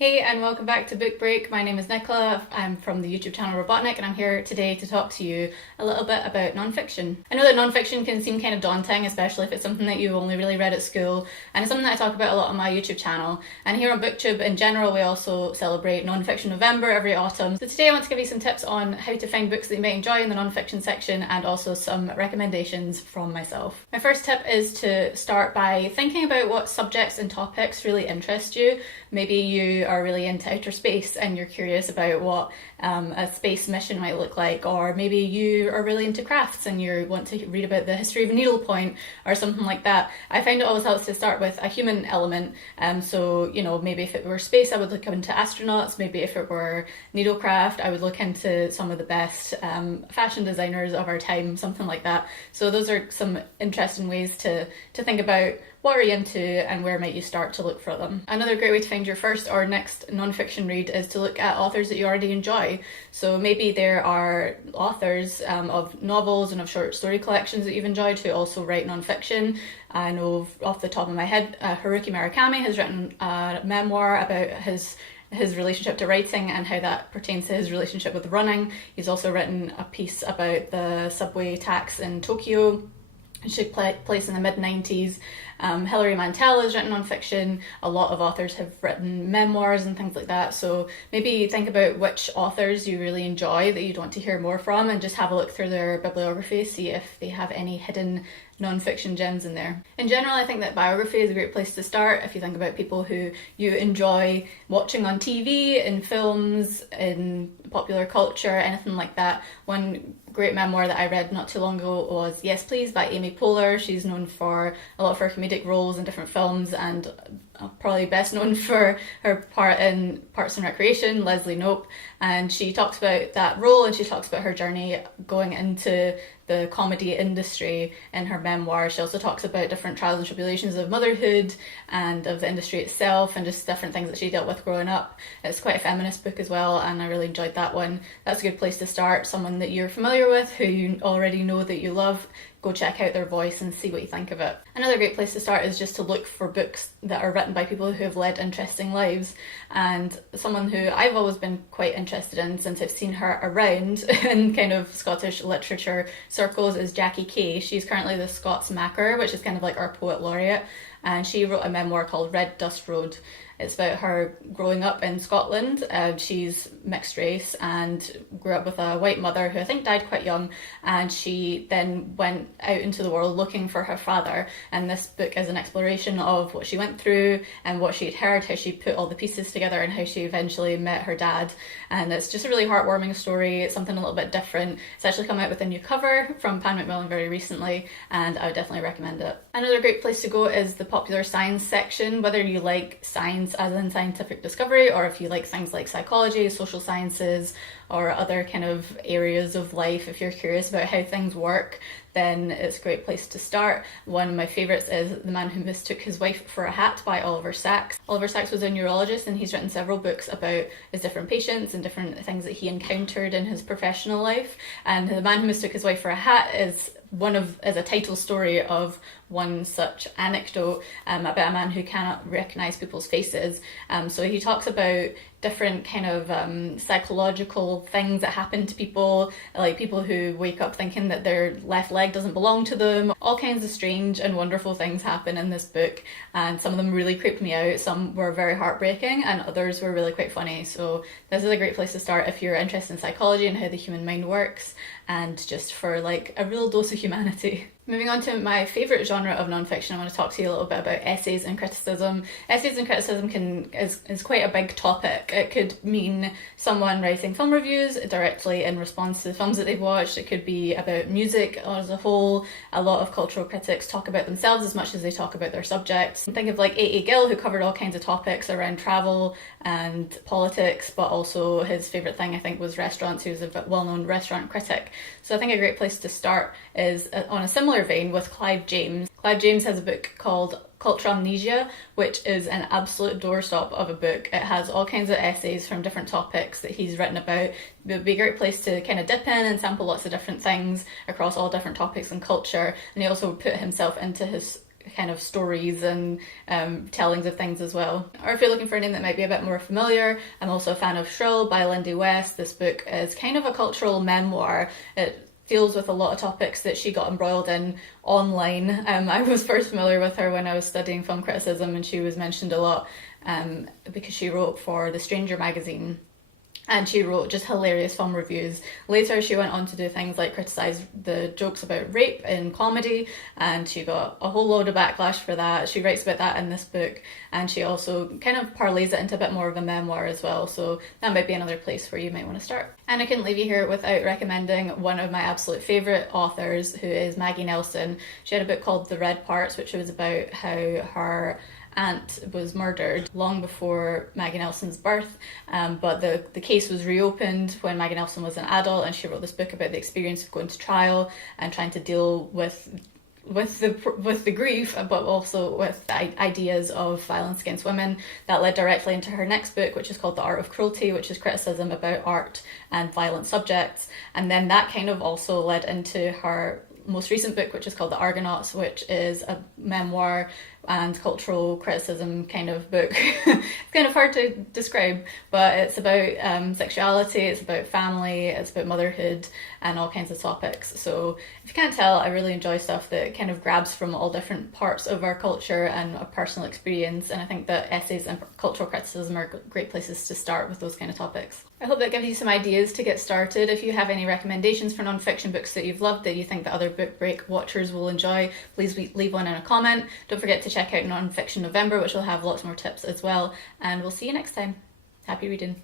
Hey, and welcome back to Book Break. My name is Nicola. I'm from the YouTube channel Robotnik, and I'm here today to talk to you a little bit about nonfiction. I know that nonfiction can seem kind of daunting, especially if it's something that you've only really read at school, and it's something that I talk about a lot on my YouTube channel. And here on BookTube in general, we also celebrate Nonfiction November every autumn. So today I want to give you some tips on how to find books that you might enjoy in the nonfiction section, and also some recommendations from myself. My first tip is to start by thinking about what subjects and topics really interest you. Maybe you are really into outer space and you're curious about what a space mission might look like, or maybe you are really into crafts and you want to read about the history of a needlepoint or something like that. I find it always helps to start with a human element. So, maybe if it were space, I would look into astronauts. Maybe if it were needlecraft, I would look into some of the best fashion designers of our time, something like that. So those are some interesting ways to think about what are you into and where might you start to look for them. Another great way to find your first or next nonfiction read is to look at authors that you already enjoy. So maybe there are authors of novels and of short story collections that you've enjoyed who also write nonfiction. I know off the top of my head, Haruki Murakami has written a memoir about his relationship to writing and how that pertains to his relationship with running. He's also written a piece about the subway tax in Tokyo. It took place in the mid-90s. Hilary Mantel has written nonfiction. A lot of authors have written memoirs and things like that. So maybe think about which authors you really enjoy that you'd want to hear more from, and just have a look through their bibliography, see if they have any hidden non-fiction gems in there. In general, I think that biography is a great place to start if you think about people who you enjoy watching on TV, in films, in popular culture, anything like that. One great memoir that I read not too long ago was Yes Please by Amy Poehler. She's known for a lot of her comedic roles in different films, and probably best known for her part in Parks and Recreation, Leslie Knope. And she talks about that role, and she talks about her journey going into the comedy industry in her memoir. She also talks about different trials and tribulations of motherhood and of the industry itself, and just different things that she dealt with growing up. It's quite a feminist book as well, and I really enjoyed that one. That's a good place to start. Someone that you're familiar with, who you already know that you love, go check out their voice and see what you think of it. Another great place to start is just to look for books that are written by people who have led interesting lives. And someone who I've always been quite interested in since I've seen her around in kind of Scottish literature circles is Jackie Kay. She's currently the Scots Macker, which is kind of like our poet laureate. And she wrote a memoir called Red Dust Road. It's about her growing up in Scotland. She's mixed race and grew up with a white mother who I think died quite young, and she then went out into the world looking for her father. And this book is an exploration of what she went through and what she'd heard, how she put all the pieces together, and how she eventually met her dad. And it's just a really heartwarming story. It's something a little bit different. It's actually come out with a new cover from Pan Macmillan very recently, and I would definitely recommend it. Another great place to go is the popular science section. Whether you like science as in scientific discovery, or if you like things like psychology, social sciences, or other kind of areas of life, if you're curious about how things work, then it's a great place to start. One of my favourites is The Man Who Mistook His Wife for a Hat by Oliver Sacks. Oliver Sacks was a neurologist, and he's written several books about his different patients and different things that he encountered in his professional life. And The Man Who Mistook His Wife for a Hat is a title story of one such anecdote about a man who cannot recognise people's faces. So he talks about different kind of psychological things that happen to people, like people who wake up thinking that their left leg doesn't belong to them. All kinds of strange and wonderful things happen in this book, and some of them really creeped me out. Some were very heartbreaking and others were really quite funny. So this is a great place to start if you're interested in psychology and how the human mind works, and just for like a real dose of humanity. Moving on to my favourite genre of nonfiction, I want to talk to you a little bit about essays and criticism. Essays and criticism is quite a big topic. It could mean someone writing film reviews directly in response to the films that they've watched. It could be about music as a whole. A lot of cultural critics talk about themselves as much as they talk about their subjects. Think of like A.A. Gill, who covered all kinds of topics around travel and politics, but also his favourite thing I think was restaurants. He was a well-known restaurant critic. So I think a great place to start is on a similar vein with Clive James. Clive James has a book called Cultural Amnesia, which is an absolute doorstop of a book. It has all kinds of essays from different topics that he's written about. It would be a great place to kind of dip in and sample lots of different things across all different topics and culture. And he also put himself into his kind of stories and tellings of things as well. Or if you're looking for a name that might be a bit more familiar, I'm also a fan of Shrill by Lindy West. This book is kind of a cultural memoir. It deals with a lot of topics that she got embroiled in online. I was first familiar with her when I was studying film criticism, and she was mentioned a lot because she wrote for The Stranger magazine. And she wrote just hilarious film reviews. Later, she went on to do things like criticise the jokes about rape in comedy, and she got a whole load of backlash for that. She writes about that in this book, and she also kind of parlays it into a bit more of a memoir as well. So that might be another place where you might want to start. And I couldn't leave you here without recommending one of my absolute favourite authors, who is Maggie Nelson. She had a book called The Red Parts, which was about how her aunt was murdered long before Maggie Nelson's birth, but the case was reopened when Maggie Nelson was an adult, and she wrote this book about the experience of going to trial and trying to deal with the grief, but also with the ideas of violence against women. That led directly into her next book, which is called The Art of Cruelty, which is criticism about art and violent subjects. And then that kind of also led into her most recent book, which is called The Argonauts, which is a memoir and cultural criticism kind of book. It's kind of hard to describe, but it's about sexuality, it's about family, it's about motherhood, and all kinds of topics. So if you can't tell, I really enjoy stuff that kind of grabs from all different parts of our culture and a personal experience, and I think that essays and cultural criticism are great places to start with those kind of topics. I hope that gives you some ideas to get started. If you have any recommendations for non-fiction books that you've loved that you think that other Book Break watchers will enjoy, please leave one in a comment. Don't forget to check out Non-Fiction November, which will have lots more tips as well. And we'll see you next time. Happy reading.